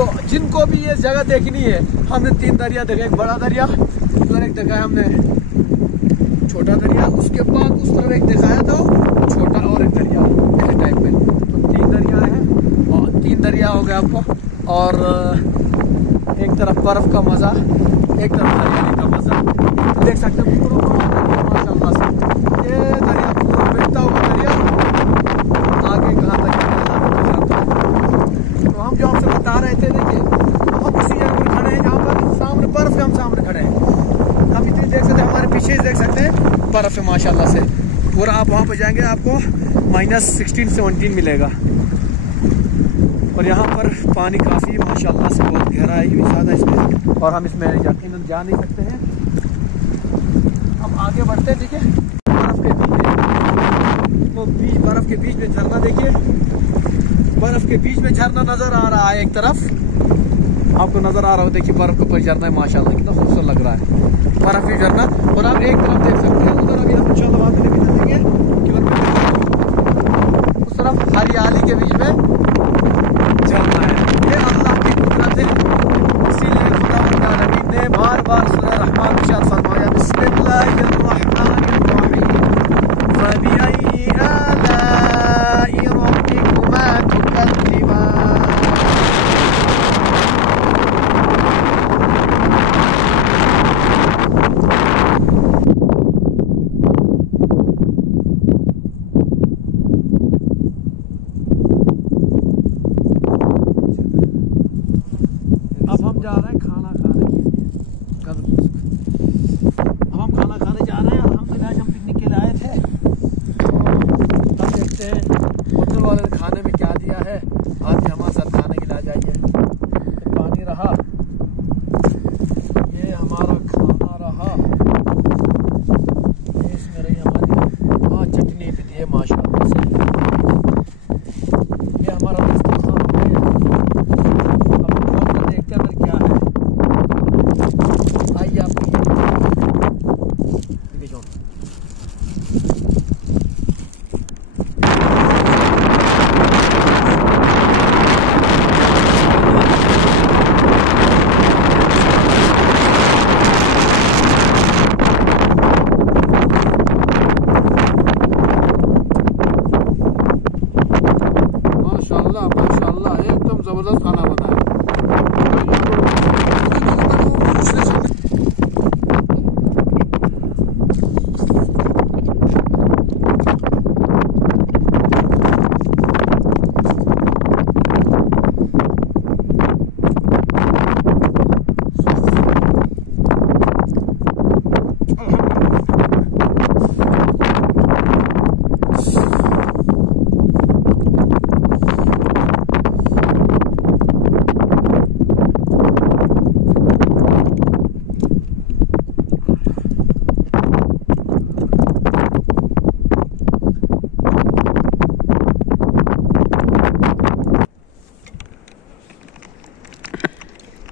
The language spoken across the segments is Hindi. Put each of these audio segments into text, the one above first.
तो जिनको भी ये जगह देखनी है, हमने 3 दरिया देखा, एक बड़ा दरिया, उधर एक देखा है हमने छोटा दरिया, उसके बाद उस तरफ एक दिखाया तो छोटा और एक दरिया ऐसे टाइप में। तो 3 दरिया है और 3 दरिया हो गया आपको। और एक तरफ बर्फ का मज़ा, एक तरफ हरियाली का मज़ा देख सकते हैं। पूरा माशाल्लाह से ये दरिया पूरा बहता हुआ दरिया आगे कहाँ तक जाता है। तो हम जो आपसे बता रहे थे, देखिए हम उसी जगह पर खड़े हैं जहाँ पर सामने बर्फ है, हम सामने खड़े हैं। हम इतनी देख सकते हैं, हमारे पीछे देख सकते हैं बर्फ है माशाल्लाह से पूरा। आप वहाँ पर जाएंगे आपको -16 17 मिलेगा। और यहाँ पर पानी काफ़ी माशाल्लाह से बहुत गहराई भी ज़्यादा इसमें, और हम इसमें यकीनन जा नहीं सकते हैं। हम आगे बढ़ते हैं। देखिए बर्फ़ के बीच, वो बर्फ़ के बीच में झरना, देखिए बर्फ़ के बीच में झरना नज़र आ रहा है। एक तरफ आपको नज़र आ रहा हो, देखिए बर्फ़ के ऊपर झरना है माशाल्लाह, कितना खूबसूरत लग रहा है बर्फ़ ही झरना। और आप एक तरफ देख सकते हैं, उधर अभी हम इंशाल्लाह वहाँ लेके चलेंगे कि उस तरफ हरियाली के बीच में झरना है। ये अल्लाह की कुदरत है, इसीलिए खुदा रब्बुल ने बार बार सूरह रहमान में इरशाद फरमाया, बिस्मिल्लाहिर्रहमानिर्रहीम, फबिअय्यि आलाइ रब्बिकुमा तुकज़्ज़िबान। अब हम जा रहे हैं खाना खाने के लिए। अब हम खाना खाने जा रहे हैं। अल्हम्दुलिल्लाह हम पिकनिक के लिए आए थे, तो अब देखते हैं होटल वाले ने खाने में क्या दिया है। आज भी हमारे साथ खाने के लिए आ जाइए। पानी रहा, ये हमारा खाना रहा, ये इसमें रही हमारी चटनी भी दी है माशाल्लाह से। ये हमारा दस्तरखान हो गया। देखते हैं अंदर क्या है, आइए आपको देखो। माशाल्लाह माशाल्लाह एकदम जबरदस्त खाना बना है।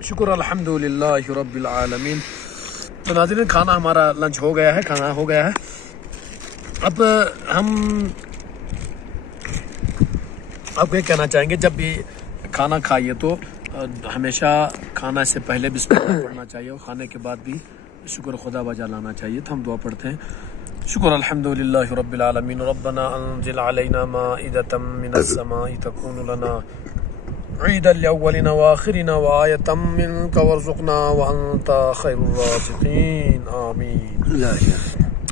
शुक्र अल्हम्दुलिल्लाह रब्बिल आलमीन। तो नाज़रीन खाना हमारा लंच हो गया है, खाना हो गया है। अब हम आपको ये कहना चाहेंगे, जब भी खाना खाइए तो हमेशा खाना से पहले बिस्मिल्लाह पढ़ना चाहिए और खाने के बाद भी शुक्र खुदा बजा लाना चाहिए। तो हम दुआ पढ़ते हैं। शुक्र अल्हम्दुलिल्लाह रब्बिल आलमीन, रब्बना अनज़िल अलैना माइदतम मिनस समाई तकूनु लना ईदल अव्वलिना व आखिरिना व आयतम मिनका वरज़ुक़ना व अंता खैरुर राज़िक़ीन, आमीन।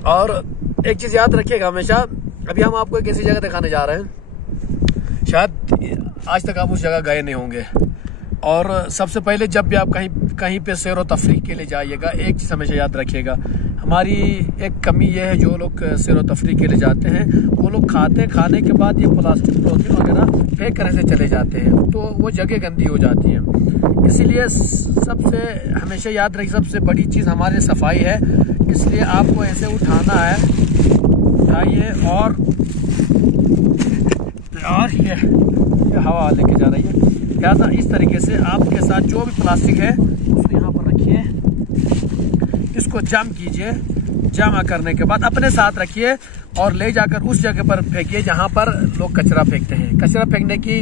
और एक चीज़ याद रखिएगा हमेशा, अभी हम आपको एक ऐसी जगह दिखाने जा रहे हैं, शायद आज तक आप उस जगह गए नहीं होंगे। और सबसे पहले जब भी आप कहीं पे सैर व तफरीह के लिए जाइएगा, एक चीज़ हमेशा याद रखिएगा, हमारी एक कमी यह है, जो लोग सैर व तफरीह के लिए जाते हैं वो लोग खाने के बाद ये प्लास्टिक पॉलीथीन वगैरह फेंक कर से चले जाते हैं, तो वो जगह गंदी हो जाती है। इसीलिए सबसे हमेशा याद रखिए, सबसे बड़ी चीज़ हमारी सफाई है। इसलिए आपको ऐसे उठाना है, उठाइए और ये हवा लेके जा रही है। लिहाजा इस तरीके से आपके साथ जो भी प्लास्टिक है उसको यहाँ पर रखिए, इसको जम कीजिए जमा करने के बाद अपने साथ रखिए और ले जाकर उस जगह पर फेंकिए जहाँ पर लोग कचरा फेंकते हैं। कचरा फेंकने की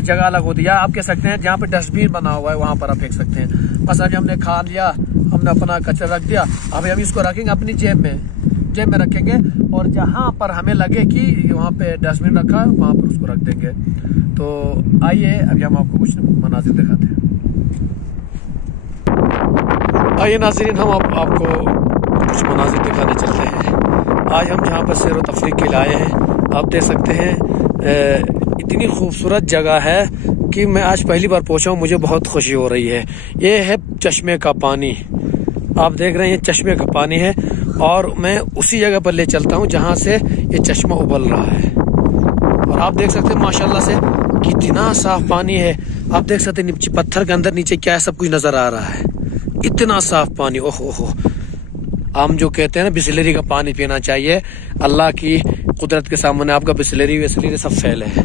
जगह अलग होती है, या आप कह सकते हैं जहाँ पे डस्टबिन बना हुआ है वहाँ पर आप फेंक सकते हैं। बस अभी हमने खा लिया, हमने अपना कचरा रख दिया, अभी हम इसको रखेंगे अपनी जेब में रखेंगे, और जहाँ पर हमें लगे कि वहाँ पे डस्टबिन रखा है वहाँ पर उसको रख देंगे। तो आइए अभी हम आपको कुछ मनाजिर दिखाते हैं। आइए नाज़रीन, हम आपको कुछ मनाजिर दिखाने चलते हैं। आज हम जहाँ पर सैर व तफरीह के लिए आए हैं, आप देख सकते हैं इतनी खूबसूरत जगह है कि मैं आज पहली बार पहुँचा हूँ, मुझे बहुत खुशी हो रही है। ये है चश्मे का पानी, आप देख रहे हैं ये चश्मे का पानी है, और मैं उसी जगह पर ले चलता हूँ जहाँ से ये चश्मा उबल रहा है। और आप देख सकते हैं माशाल्लाह से कितना साफ पानी है। आप देख सकते हैं नीचे पत्थर के अंदर नीचे क्या है सब कुछ नजर आ रहा है, इतना साफ पानी। ओहो, हम जो कहते हैं ना बिस्लरी का पानी पीना चाहिए, अल्लाह की कुदरत के सामने आपका बिस्लरी सब फेल है।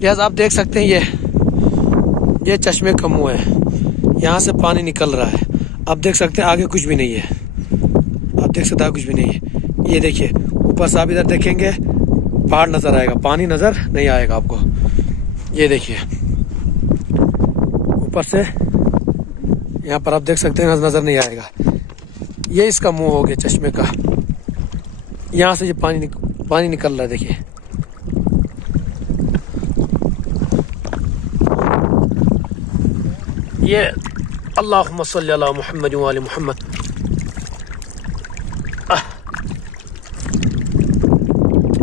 लिहाजा आप देख सकते हैं ये चश्मे का मुंह है, यहाँ से पानी निकल रहा है। आप देख सकते हैं आगे कुछ भी नहीं है, आप देख सकते हैं कुछ भी नहीं है। ये देखिए ऊपर से आप इधर देखेंगे पहाड़ नजर आएगा, पानी नजर नहीं आएगा आपको। ये देखिए ऊपर से यहाँ पर आप देख सकते हैं नजर नहीं आएगा। ये इसका मुंह हो गया चश्मे का, यहाँ से ये पानी निकल रहा है। देखिए ये अल्लाहुम्मा सल्ली अला मुहम्मद व आले मुहम्मद।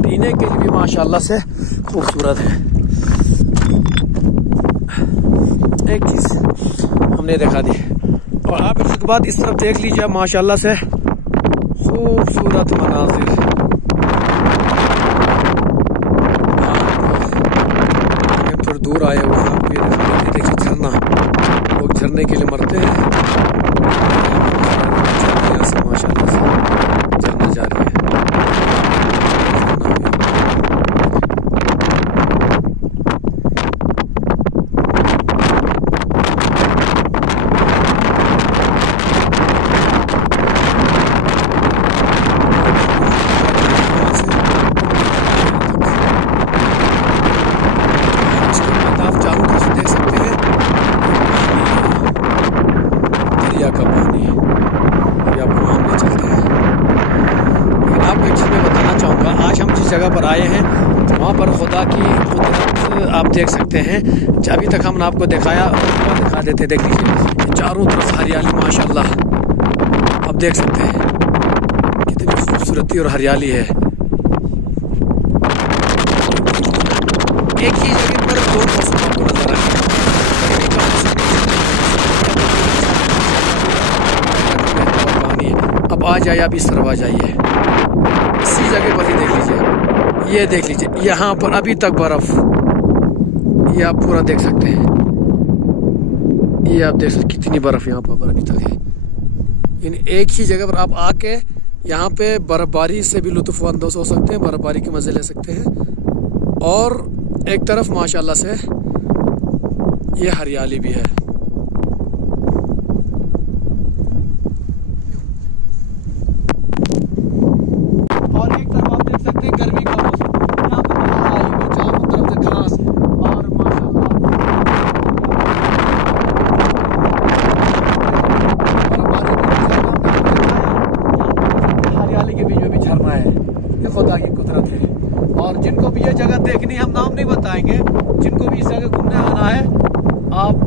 पीने के लिए भी माशाल्लाह से खूबसूरत है। एक चीज हमने दिखा दी, और आप इसके बाद इस तरफ देख लीजिए माशाल्लाह से खूबसूरत मनाजिर। थोड़ी दूर आए हुए हैं, आपको ये देखिए झरना, लोग झरने के लिए मरते हैं। यहाँ से माशाल्लाह से झरना जा रही है। का पानी अभी आपको हम ले चलते हैं। लेकिन आपको एक चीज़ मैं बताना चाहूँगा, आज हम जिस जगह पर आए हैं वहाँ पर खुदा की कुदरत आप देख सकते हैं। अभी तक हमने आपको दिखाया, दिखा देते, देख लीजिए चारों तरफ हरियाली माशाल्लाह, आप देख सकते हैं कितनी खूबसूरती और हरियाली है। एक ही जगह पर दो मौसम आपको नजर आएगा। अब आ जाइए, आप इस तरफ आ जाइए, इसी जगह पर ही देख लीजिए, ये देख लीजिए यहाँ पर अभी तक बर्फ, ये आप पूरा देख सकते हैं। ये आप देख सकते कितनी बर्फ यहाँ पर अभी तक है। यानी एक ही जगह पर आप आके यहाँ पे बर्फबारी से भी लुत्फ़अंदोज़ हो सकते हैं, बर्फबारी के मज़े ले सकते हैं, और एक तरफ माशाल्लाह से ये हरियाली भी है। और एक तरफ आप देख सकते हैं गर्मी का मौसम, यहाँ पर आई हुई चारों तरफ से घास, और माशाल्लाह हरियाली के बीच में भी झरना है। ये खुदा की कुदरत है। और जिनको भी ये जगह देखनी, हम नाम नहीं बताएंगे, जिनको भी इस जगह घूमने आना है आप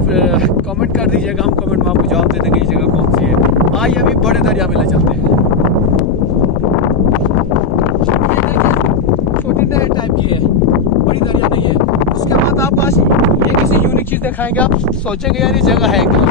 कमेंट कर दीजिएगा, हम कमेंट में आपको जवाब दे देंगे ये जगह कौन सी है। आइए अभी बड़े दरिया में ले चलते हैं। छोटी नहर टाइप की है, बड़ी दरिया नहीं है। उसके बाद आप पास ये किसी यूनिक चीज दिखाएंगे, आप सोचेंगे यार ये जगह है क्या।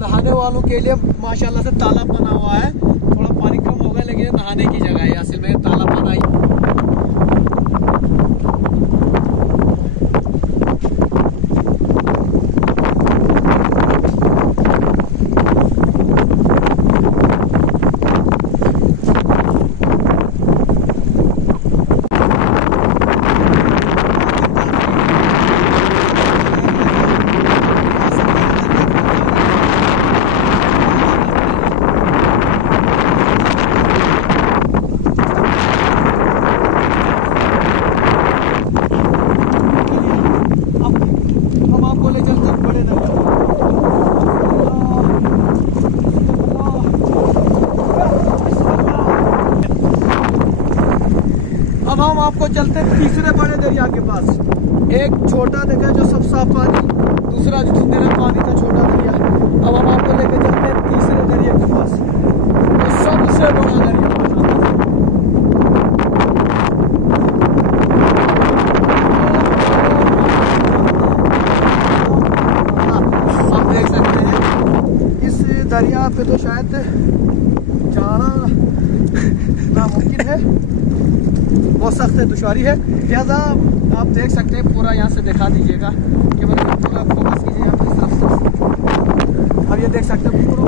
नहाने वालों के लिए माशाल्लाह से तालाब बना हुआ है, थोड़ा पानी कम होगा लेकिन ये नहाने की जगह है, असल में ताला पाना ही। अब हम आपको चलते हैं तीसरे बड़े दरिया के पास। एक छोटा दरिया जो सब साफ पानी, दूसरा जो धुंधला पानी का छोटा दरिया। अब हम आपको लेके चलते हैं तीसरे दरिया के पास, तो सबसे बड़ा दरिया। आप देख सकते हैं इस दरिया पे तो शायद जाना नामुमकिन है, बहुत सख्त है, दुश्वारी है। लिहाजा आप देख सकते हैं, पूरा यहाँ से दिखा दीजिएगा कि मतलब पूरा फोकस कीजिए यहाँ पे तरफ से। अब ये देख सकते हैं पूरा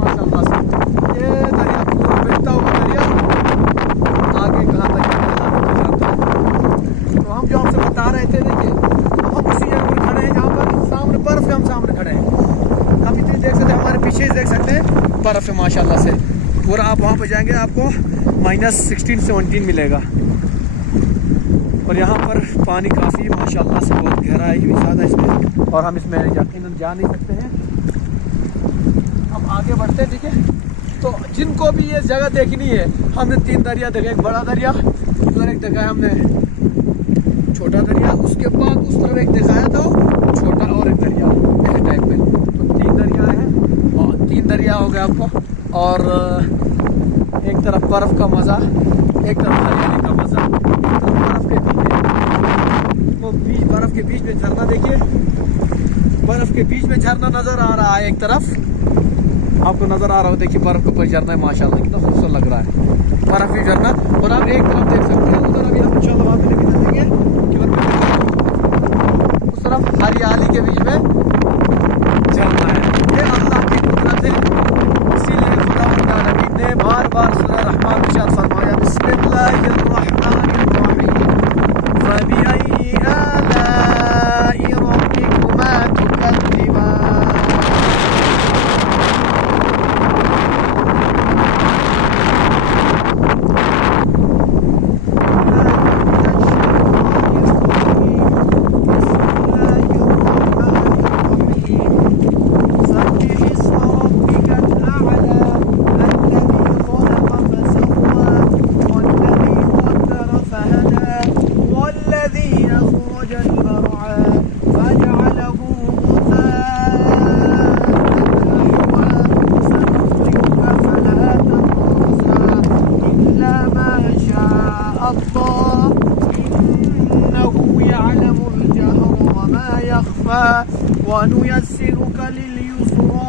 माशाल्लाह से ये दरिया पूरा बहता हुआ दरिया आगे कहाँ तक जाता है। तो हम जो आपसे बता रहे थे, देखिए हम उसी जगह पर खड़े हैं जहाँ पर सामने बर्फ के हम सामने खड़े हैं। आप इतनी देख सकते हैं, हमारे पीछे देख सकते हैं बर्फ है माशाल्लाह से पूरा। आप वहाँ पर जाएंगे आपको -16-17 मिलेगा। और यहाँ पर पानी काफ़ी माशाल्लाह से बहुत गहराई भी ज़्यादा इसमें, और हम इसमें यकीनन जा नहीं सकते हैं। हम आगे बढ़ते हैं, ठीक है। तो जिनको भी ये जगह देखनी है, हमने 3 दरिया देखा, एक बड़ा दरिया, उधर एक देखा है हमने छोटा दरिया, उसके बाद उस तरफ एक दिखाया था छोटा और एक दरिया ऐसे टाइप में। तो 3 दरिया हैं और 3 दरिया हो गया आपको, और एक तरफ बर्फ़ का मज़ा, एक तरफ हरियाली का मज़ा। बर्फ के बीच में झरना, देखिए बर्फ के बीच में झरना नजर आ रहा है, एक तरफ आपको नजर आ रहा हो, देखिए बर्फ के ऊपर झरना है माशाल्लाह, कितना खूबसूरत लग रहा है बर्फ ही झरना। और आप एक तरफ देख सकते हैं उधर, अभी हम इंशाल्लाह वहां पे लेके चलेंगे कि उस तरफ हरियाली के बीच में झरना है। ये अल्लाह की कुदरत है, इसीलिए खुदा ने बार बार सूरह रहमान में इरशाद फरमाया, बिस्मिल्लाहिर्रहमानिर्रहीम वनुयस्सिरुक लिलयुस्रा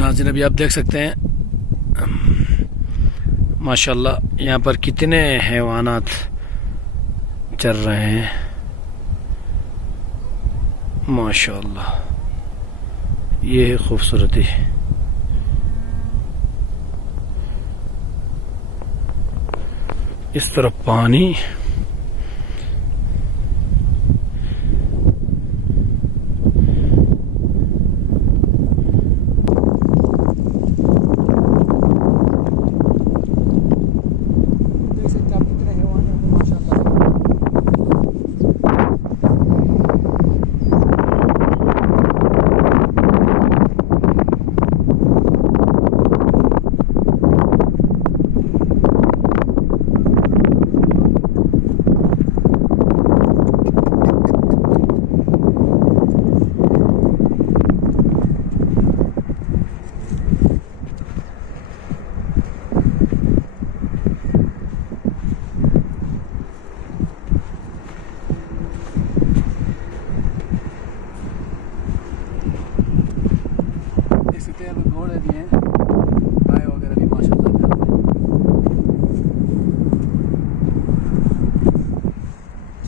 नाज़रीन अभी आप देख सकते हैं माशाल्लाह यहाँ पर कितने हैवानात चल रहे हैं माशाल्लाह, ये है खूबसूरती। इस तरफ पानी,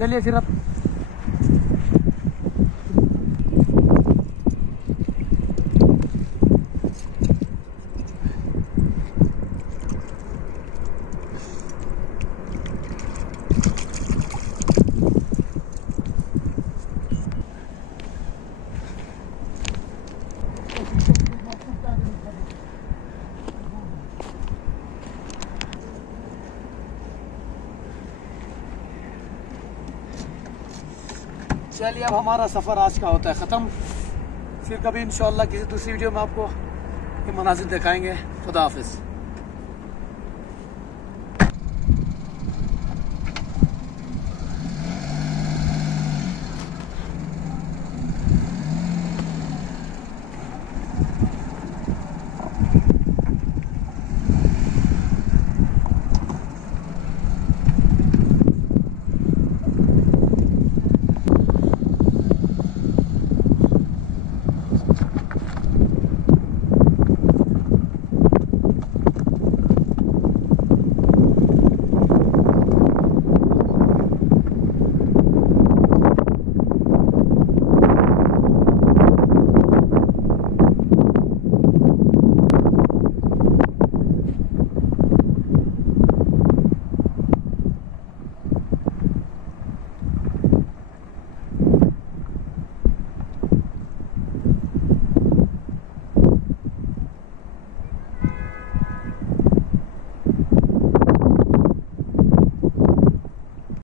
चलिए फिर अब चलिए अब हमारा सफ़र आज का होता है ख़त्म। फिर कभी इंशाल्लाह किसी दूसरी वीडियो में आपको ये मनाज़िर दिखाएंगे। खुदा हाफिज़।